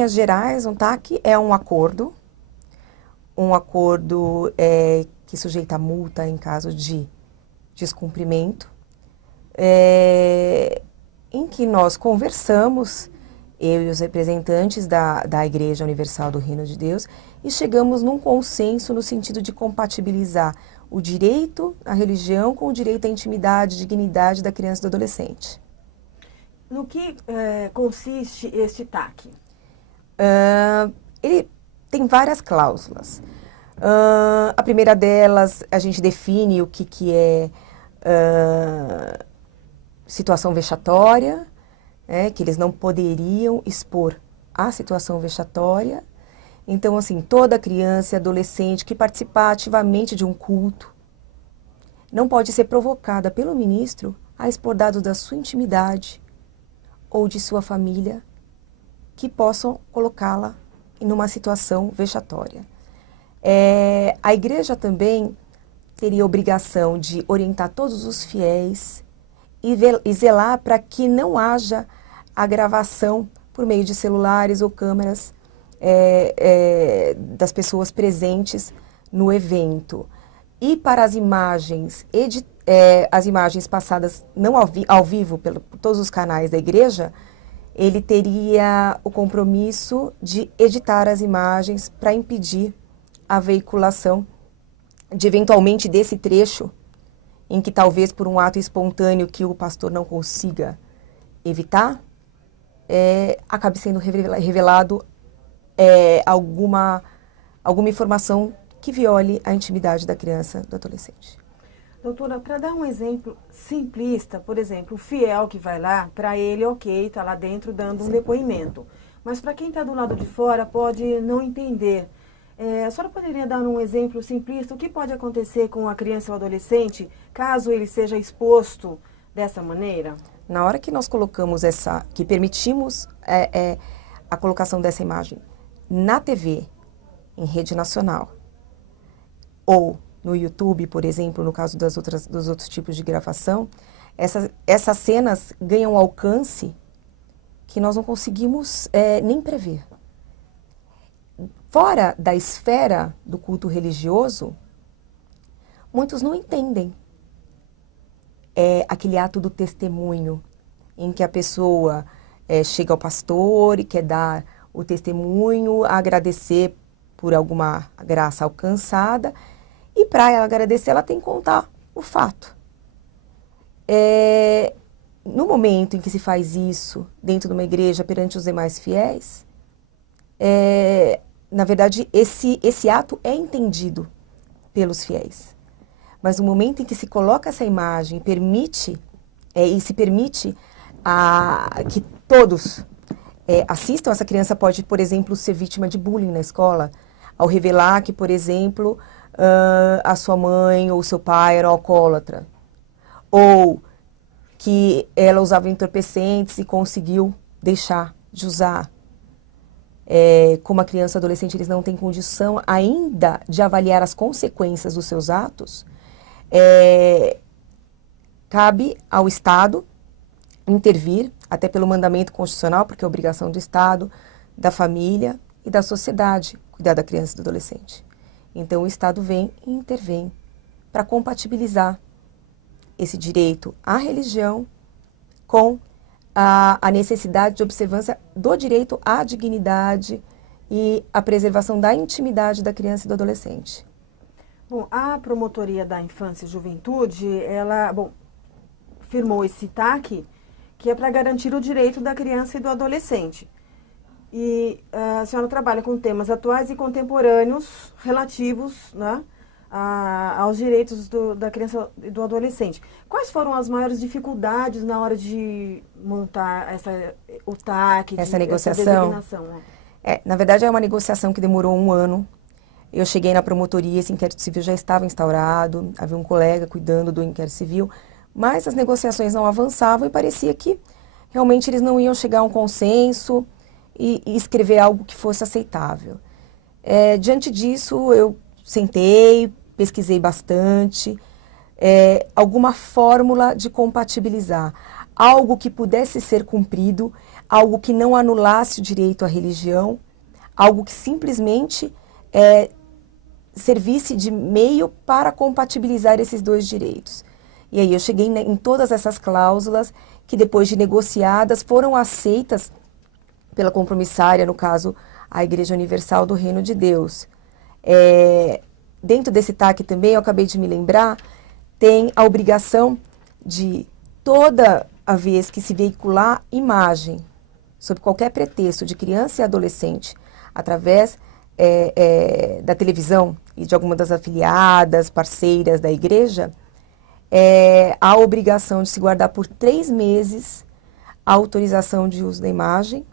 linhas gerais, um TAC é um acordo que sujeita a multa em caso de descumprimento, em que nós conversamos, eu e os representantes da Igreja Universal do Reino de Deus, e chegamos num consenso no sentido de compatibilizar o direito à religião com o direito à intimidade e dignidade da criança e do adolescente. No que consiste este TAC? Ele tem várias cláusulas. A primeira delas, a gente define o que é situação vexatória, que eles não poderiam expor a situação vexatória. Então, assim, toda criança e adolescente que participar ativamente de um culto não pode ser provocada pelo ministro a expor dados da sua intimidade ou de sua família que possam colocá-la em uma situação vexatória. A igreja também teria a obrigação de orientar todos os fiéis e zelar para que não haja a gravação por meio de celulares ou câmeras das pessoas presentes no evento. E para as imagens, as imagens passadas não ao vivo por todos os canais da igreja, ele teria o compromisso de editar as imagens para impedir a veiculação de eventualmente desse trecho em que talvez por um ato espontâneo que o pastor não consiga evitar, acabe sendo revelado alguma informação que viole a intimidade da criança, do adolescente. Doutora, para dar um exemplo simplista, por exemplo, o fiel que vai lá, para ele, ok, está lá dentro dando um depoimento. Mas para quem está do lado de fora pode não entender. A senhora poderia dar um exemplo simplista? O que pode acontecer com a criança ou adolescente caso ele seja exposto dessa maneira? Na hora que nós colocamos que permitimos a colocação dessa imagem na TV, em rede nacional, ou no YouTube, por exemplo, no caso dos outros tipos de gravação, essas cenas ganham alcance que nós não conseguimos nem prever. Fora da esfera do culto religioso, muitos não entendem aquele ato do testemunho, em que a pessoa chega ao pastor e quer dar o testemunho, agradecer por alguma graça alcançada, e para ela agradecer, ela tem que contar o fato. No momento em que se faz isso dentro de uma igreja perante os demais fiéis, na verdade, esse ato é entendido pelos fiéis. Mas no momento em que se coloca essa imagem e se permite que todos assistam, essa criança pode, por exemplo, ser vítima de bullying na escola, ao revelar que, por exemplo, a sua mãe ou seu pai era alcoólatra, ou que ela usava entorpecentes e conseguiu deixar de usar. Como a criança e adolescente, eles não têm condição ainda de avaliar as consequências dos seus atos, cabe ao Estado intervir, até pelo mandamento constitucional, porque é obrigação do Estado, da família e da sociedade cuidar da criança e do adolescente. Então o Estado vem e intervém para compatibilizar esse direito à religião com a necessidade de observância do direito à dignidade e à preservação da intimidade da criança e do adolescente. Bom, a Promotoria da Infância e Juventude, ela firmou esse TAC, que é para garantir o direito da criança e do adolescente. E a senhora trabalha com temas atuais e contemporâneos relativos, né, aos direitos da criança e do adolescente. Quais foram as maiores dificuldades na hora de montar o TAC, essa negociação? Essa designação? Na verdade, é uma negociação que demorou 1 ano. Eu cheguei na promotoria, esse inquérito civil já estava instaurado, havia um colega cuidando do inquérito civil, mas as negociações não avançavam e parecia que realmente eles não iam chegar a um consenso e escrever algo que fosse aceitável. Diante disso, eu sentei, pesquisei bastante, alguma fórmula de compatibilizar, algo que pudesse ser cumprido, algo que não anulasse o direito à religião, algo que simplesmente servisse de meio para compatibilizar esses dois direitos. E aí eu cheguei em todas essas cláusulas que, depois de negociadas, foram aceitas pela compromissária, no caso, a Igreja Universal do Reino de Deus. Dentro desse TAC também, eu acabei de me lembrar, tem a obrigação de, toda a vez que se veicular imagem, sob qualquer pretexto, de criança e adolescente, através da televisão e de alguma das afiliadas, parceiras da igreja, há a obrigação de se guardar por 3 meses a autorização de uso da imagem,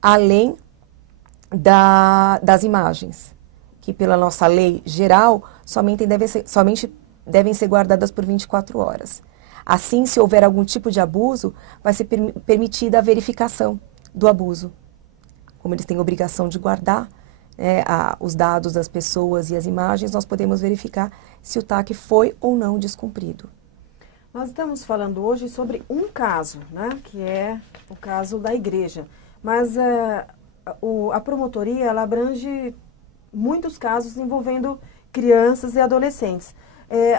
além das imagens, que pela nossa lei geral somente devem ser guardadas por 24 horas. Assim, se houver algum tipo de abuso, vai ser permitida a verificação do abuso. Como eles têm obrigação de guardar os dados das pessoas e as imagens, nós podemos verificar se o TAC foi ou não descumprido. Nós estamos falando hoje sobre um caso, né, que é o caso da igreja. Mas a promotoria, ela abrange muitos casos envolvendo crianças e adolescentes.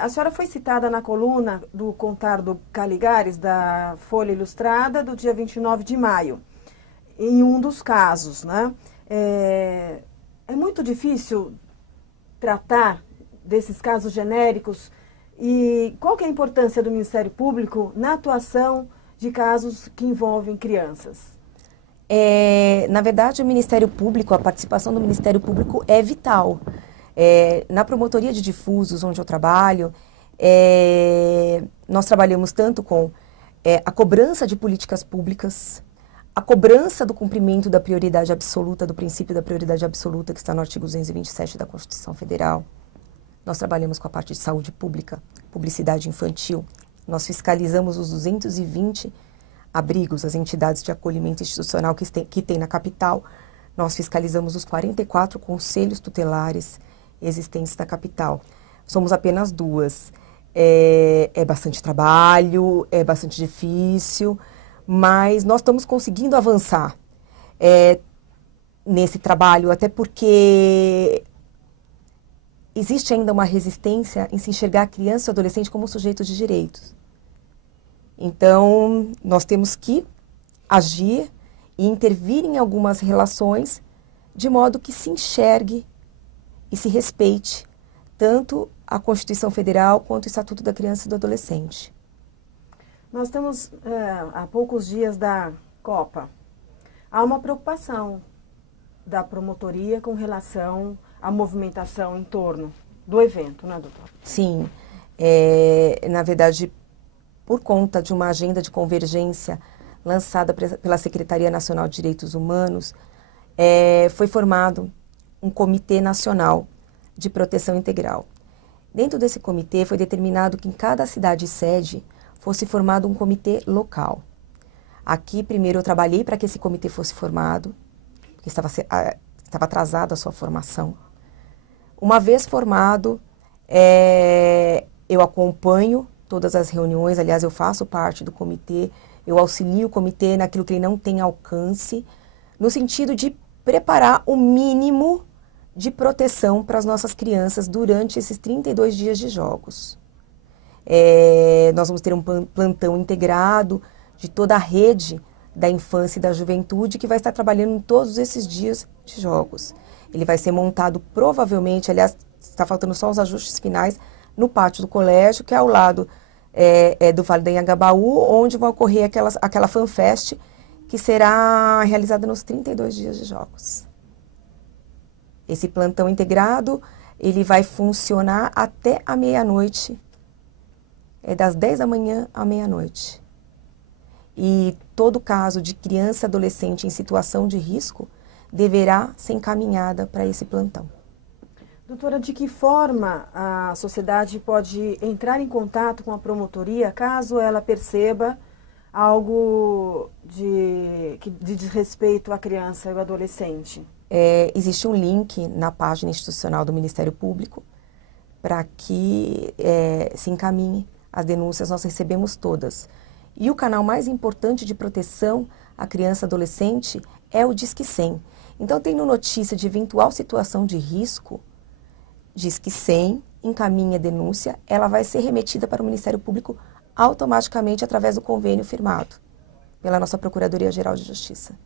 A senhora foi citada na coluna do Contardo Caligares, da Folha Ilustrada, do dia 29 de maio, em um dos casos, né? É muito difícil tratar desses casos genéricos. E qual que é a importância do Ministério Público na atuação de casos que envolvem crianças? Na verdade, o Ministério Público, a participação do Ministério Público é vital. Na promotoria de difusos, onde eu trabalho, nós trabalhamos tanto com a cobrança de políticas públicas, a cobrança do cumprimento da prioridade absoluta, do princípio da prioridade absoluta, que está no artigo 227 da Constituição Federal. Nós trabalhamos com a parte de saúde pública, publicidade infantil. Nós fiscalizamos os 220 abrigos, as entidades de acolhimento institucional que tem na capital. Nós fiscalizamos os 44 conselhos tutelares existentes na capital. Somos apenas 2. É bastante trabalho, é bastante difícil, mas nós estamos conseguindo avançar nesse trabalho, até porque existe ainda uma resistência em se enxergar a criança e o adolescente como sujeitos de direitos. Então, nós temos que agir e intervir em algumas relações de modo que se enxergue e se respeite tanto a Constituição Federal quanto o Estatuto da Criança e do Adolescente. Nós estamos há poucos dias da Copa. Há uma preocupação da promotoria com relação à movimentação em torno do evento, né, doutor? Sim. Na verdade, por conta de uma agenda de convergência lançada pela Secretaria Nacional de Direitos Humanos, foi formado um Comitê Nacional de Proteção Integral. Dentro desse comitê foi determinado que em cada cidade sede fosse formado um comitê local. Aqui, primeiro, eu trabalhei para que esse comitê fosse formado, porque estava atrasada a sua formação. Uma vez formado, eu acompanho todas as reuniões, aliás, eu faço parte do comitê, eu auxilio o comitê naquilo que ele não tem alcance, no sentido de preparar o mínimo de proteção para as nossas crianças durante esses 32 dias de jogos. Nós vamos ter um plantão integrado de toda a rede da infância e da juventude que vai estar trabalhando em todos esses dias de jogos. Ele vai ser montado provavelmente, aliás, está faltando só os ajustes finais, no pátio do colégio, que é ao lado do Vale do Anhangabaú, onde vai ocorrer aquela fanfest que será realizada nos 32 dias de jogos. Esse plantão integrado, ele vai funcionar até a meia-noite, das 10 da manhã à meia-noite. E todo caso de criança e adolescente em situação de risco deverá ser encaminhada para esse plantão. Doutora, de que forma a sociedade pode entrar em contato com a promotoria caso ela perceba algo de desrespeito à criança e ao adolescente? Existe um link na página institucional do Ministério Público para que se encaminhe as denúncias, nós recebemos todas. E o canal mais importante de proteção a criança e adolescente é o Disque 100. Então, tendo notícia de eventual situação de risco, Disque 100, encaminha a denúncia, ela vai ser remetida para o Ministério Público automaticamente através do convênio firmado pela nossa Procuradoria-Geral de Justiça.